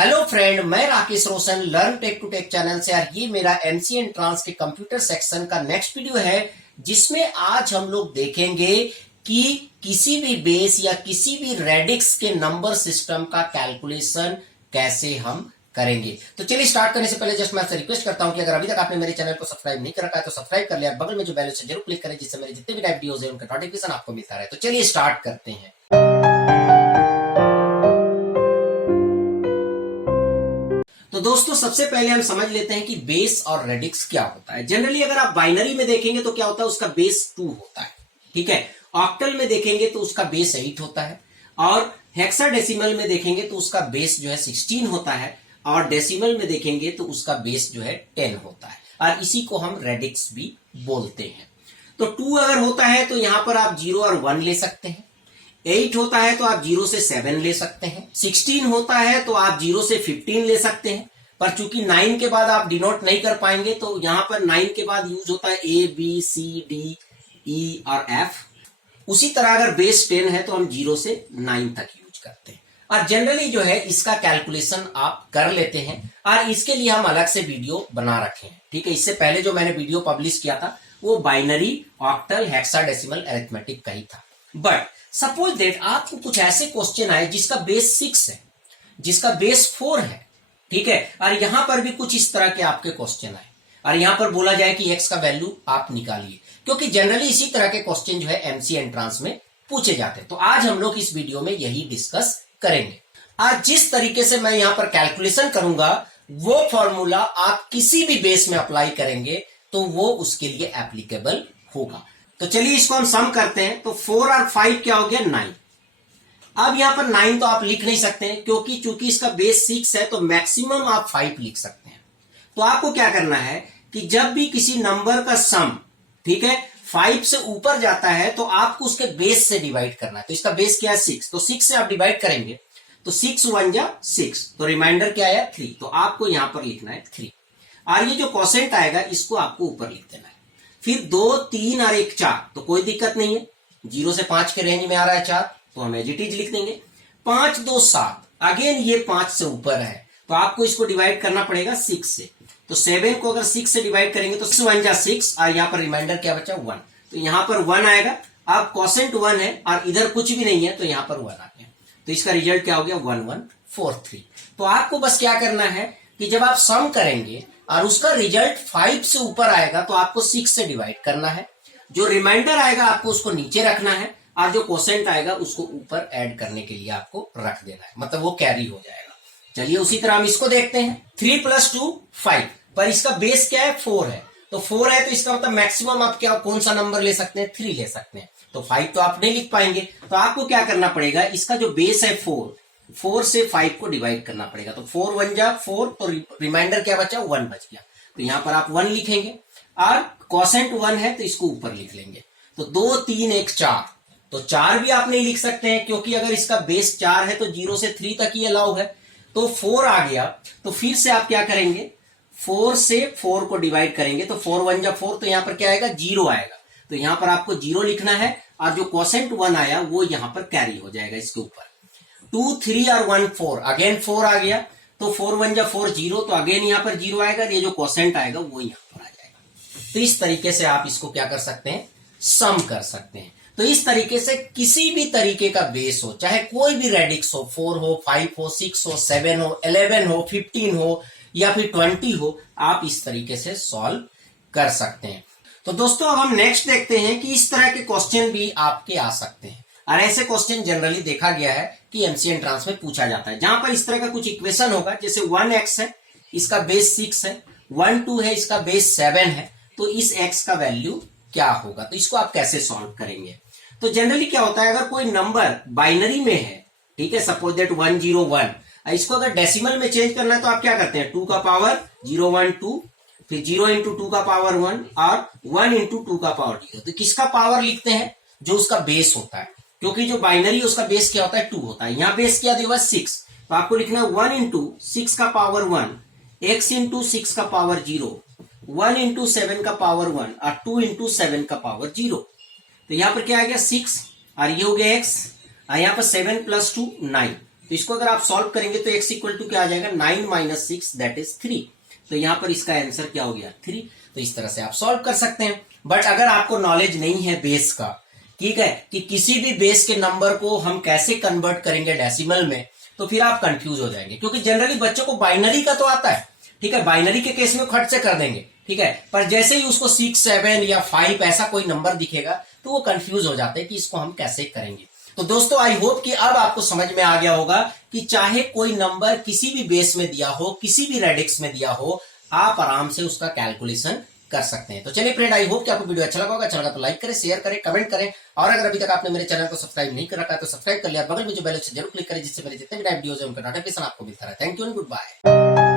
Hello friend, मैं Rakesh Roshan learn tech to tech channel से। यार ये मेरा एमसी एंट्रांस के कंप्यूटर सेक्शन का नेक्स्ट वीडियो है, जिसमें आज हम लोग देखेंगे कि किसी भी बेस या किसी भी रेडिक्स के नंबर सिस्टम का कैलकुलेशन कैसे हम करेंगे। तो चलिए स्टार्ट करने से पहले जस्ट मैं आपसे रिक्वेस्ट करता हूं कि अगर अभी तक आपने मेरे चैनल को सब्सक्राइब नहीं कर रखा है तो सब्सक्राइब कर लिया, बगल में जो बेल है जरूर क्लिक करें, जिससे मेरे जितने भी नए वीडियोस हैं उनका नोटिफिकेशन आपको मिलता रहे। तो चलिए स्टार्ट करते हैं। तो दोस्तों सबसे पहले हम समझ लेते हैं कि बेस और रेडिक्स क्या होता है। जनरली अगर आप बाइनरी में देखेंगे तो क्या होता है, उसका बेस 2 होता है, ठीक है। ऑक्टल में देखेंगे तो उसका बेस 8 होता है, और हेक्साडेसिमल में देखेंगे तो उसका बेस जो है 16 होता है, और डेसिमल में देखेंगे तो उसका बेस जो है 10 होता है, और इसी को हम रेडिक्स भी बोलते हैं। तो 2 अगर होता है तो यहां पर आप 0 और 1 ले सकते हैं। 8 होता है तो आप 0 से 7 ले सकते हैं। 16 होता है तो आप 0 से 15 ले सकते हैं, पर चूंकि 9 के बाद आप डिनोट नहीं कर पाएंगे तो यहां पर 9 के बाद यूज होता है A B C D E और एफ। उसी तरह अगर बेस 10 है तो हम 0 से 9 तक यूज करते हैं, और जनरली जो है इसका कैलकुलेशन आप कर लेते हैं, और इसके लिए हम अलग से वीडियो बना रखे हैं, ठीक है। इससे पहले जो मैंने वीडियो पब्लिश किया था वो बाइनरी, ऑक्टल, हेक्साडेसिमल, अरिथमेटिक का ही था। बट सपोज दैट आपको कुछ ऐसे क्वेश्चन आए जिसका बेस 6 है, जिसका बेस 4 है, ठीक है, और यहां पर भी कुछ इस तरह के आपके क्वेश्चन आए, और यहां पर बोला जाए कि एक्स का वैल्यू आप निकालिए, क्योंकि जनरली इसी तरह के क्वेश्चन जो है एमसी एंट्रांस में पूछे जाते हैं। तो आज हम लोग इस वीडियो में यही डिस्कस करेंगे। आज जिस तरीके से मैं यहां पर कैलकुलेशन करूंगा वो फॉर्मूला आप किसी भी बेस में अप्लाई करेंगे तो वो उसके लिए एप्लीकेबल होगा। तो चलिए इसको हम सम करते हैं। तो 4 और 5 क्या हो गया, 9। अब यहां पर 9 तो आप लिख नहीं सकते हैं, क्योंकि चूंकि इसका बेस 6 है तो मैक्सिमम आप 5 लिख सकते हैं। तो आपको क्या करना है कि जब भी किसी नंबर का सम, ठीक है, 5 से ऊपर जाता है तो आपको उसके बेस से डिवाइड करना है। तो इसका बेस क्या है, 6, तो 6 से आप डिवाइड करेंगे तो 6 1 जा 6, तो रिमाइंडर क्या आया, 3। तो आपको यहां पर लिखना है 3, और ये जो क्वोशेंट आएगा इसको आपको ऊपर लिख देना है। फिर 2 3 और 1 4, तो कोई दिक्कत नहीं है, 0 से 5 के रेंज में आ रहा है 4, तो हम एज इट इज लिख देंगे। 5 2 7, अगेन ये 5 से ऊपर है तो आपको इसको डिवाइड करना पड़ेगा 6 से। तो 7 को अगर 6 से डिवाइड करेंगे तो 6 1 जा 6, और यहां पर रिमाइंडर क्या बचा, 1। तो यहां पर 1 आएगा। अब क्वोशेंट 1 है और इधर कुछ भी नहीं है तो यहां पर 1 आ गया, तो इसका रिजल्ट क्या हो गया, 1 1 4 3। तो आपको बस क्या करना है कि जब आप सम करेंगे और उसका रिजल्ट 5 से ऊपर आएगा तो आपको 6 से डिवाइड करना है, जो रिमाइंडर आएगा आपको उसको नीचे रखना है, और जो क्वोशेंट आएगा उसको ऊपर ऐड करने के लिए आपको रख देना है, मतलब वो कैरी हो जाएगा। चलिए उसी तरह हम इसको देखते हैं। 3 + 2 5, पर इसका बेस क्या है, 4 है। तो 4 है तो इसका मतलब मैक्सिमम आप क्या, कौन सा नंबर ले सकते हैं, 3 ले सकते हैं। तो 5 तो आप नहीं लिख पाएंगे, तो आपको क्या करना पड़ेगा, इसका जो बेस है 4 से 5 को डिवाइड करना पड़ेगा। तो 4 1 जा 4, तो रिमाइंडर क्या बचा, 1 बच गया। तो यहां पर आप 1 लिखेंगे, और क्वोशेंट 1 है तो इसको ऊपर लिख लेंगे। तो 2 3 1 4, तो 4 भी आप नहीं लिख सकते हैं, क्योंकि अगर इसका बेस 4 है तो 0 से 3 तक ही अलाउ है। तो 4 आ गया, तो फिर से आप क्या करेंगे, 4 से 4 को डिवाइड करेंगे, तो 4 1 जा 4, तो यहां पर क्या आएगा, 0 आएगा। तो यहां पर आपको 0 लिखना है, और जो क्वोशेंट 1 आया वो यहां पर कैरी हो जाएगा इसके ऊपर। 2 3 और 1 4, अगेन 4 आ गया, तो 4 1 जा 4 0, तो अगेन यहां पर 0 आएगा, ये जो क्वोशेंट आएगा वो यहां पर आ जाएगा। तो इस तरीके से आप इसको क्या कर सकते हैं, सम कर सकते हैं। तो इस तरीके से किसी भी तरीके का बेस हो, चाहे कोई भी रेडिक्स हो, 4 हो 5 हो 6 हो 7 हो 11 हो 15 हो या फिर 20 हो, आप इस तरीके से सॉल्व कर सकते हैं। तो दोस्तों अब हम नेक्स्ट देखते हैं कि इस तरह के क्वेश्चन भी आपके आ सकते हैं, और ऐसे क्वेश्चन जनरली देखा गया है कि एमसी एंट्रांस में पूछा जाता है, जहां पर इस तरह का कुछ इक्वेशन होगा, जैसे 1x है, इसका बेस 6 है, 1 2 है, इसका बेस 7 है, तो इस x का वैल्यू क्या होगा, तो इसको आप कैसे सॉल्व करेंगे। तो जनरली क्या होता है, अगर कोई नंबर बाइनरी में है, ठीक है, सपोज दैट 101, इसको अगर डेसिमल में चेंज करना है तो आप क्या करते हैं, 2 का पावर 0 1 2, फिर 0 इंटू 2 का पावर 1, और 1 इंटू 2 का पावर 0। तो किसका पावर लिखते हैं, जो उसका बेस होता है, क्योंकि जो बाइनरी उसका बेस क्या होता है, 2 होता है। यहां बेस क्या दिया 6, तो आपको लिखना है 1 इंटू 6 का पावर 1, x इंटू 6 का पावर 0, 1 इंटू 7 का पावर 1, और 2 इंटू 7 का पावर 0। तो यहां पर क्या आ गया 6, और ये हो गया x, और यहां पर 7 + 2 9, तो इसको अगर आप सॉल्व करेंगे तो x इक्वल टू क्या आ जाएगा 9 माइनस 6 दैट इज 3। तो यहां पर इसका आंसर क्या हो गया 3। तो इस तरह से आप सॉल्व कर सकते हैं। बट अगर आपको नॉलेज नहीं है बेस का, ठीक है, कि किसी भी बेस के नंबर को हम कैसे कन्वर्ट करेंगे डेसिमल में, तो फिर आप कंफ्यूज हो जाएंगे। क्योंकि जनरली बच्चों को बाइनरी का तो आता है, ठीक है, बाइनरी के केस में खट से कर देंगे, ठीक है, पर जैसे ही उसको 6, 7 या 5 ऐसा कोई नंबर दिखेगा तो वो कंफ्यूज हो जाते हैं कि इसको हम कैसे करेंगे। तो दोस्तों आई होप कि अब आपको समझ में आ गया होगा कि चाहे कोई नंबर किसी भी बेस में दिया हो, किसी भी रेडिक्स में दिया हो, आप आराम से उसका कैलकुलेशन कर सकते हैं। तो चलिए फ्रेंड, आई होप कि आपको वीडियो अच्छा लगा होगा। अच्छा लगा तो लाइक करें, शेयर करें, कमेंट करें, और अगर अभी तक आपने मेरे चैनल को सब्सक्राइब नहीं कर रखा है तो सब्सक्राइब कर लिया, बगल में जो बेल है उसे जरूर क्लिक करें, जिससे मेरे जितने भी नए वीडियोस हैं उनका नोटिफिकेशन आपको मिलता रहे। Thank you and good bye.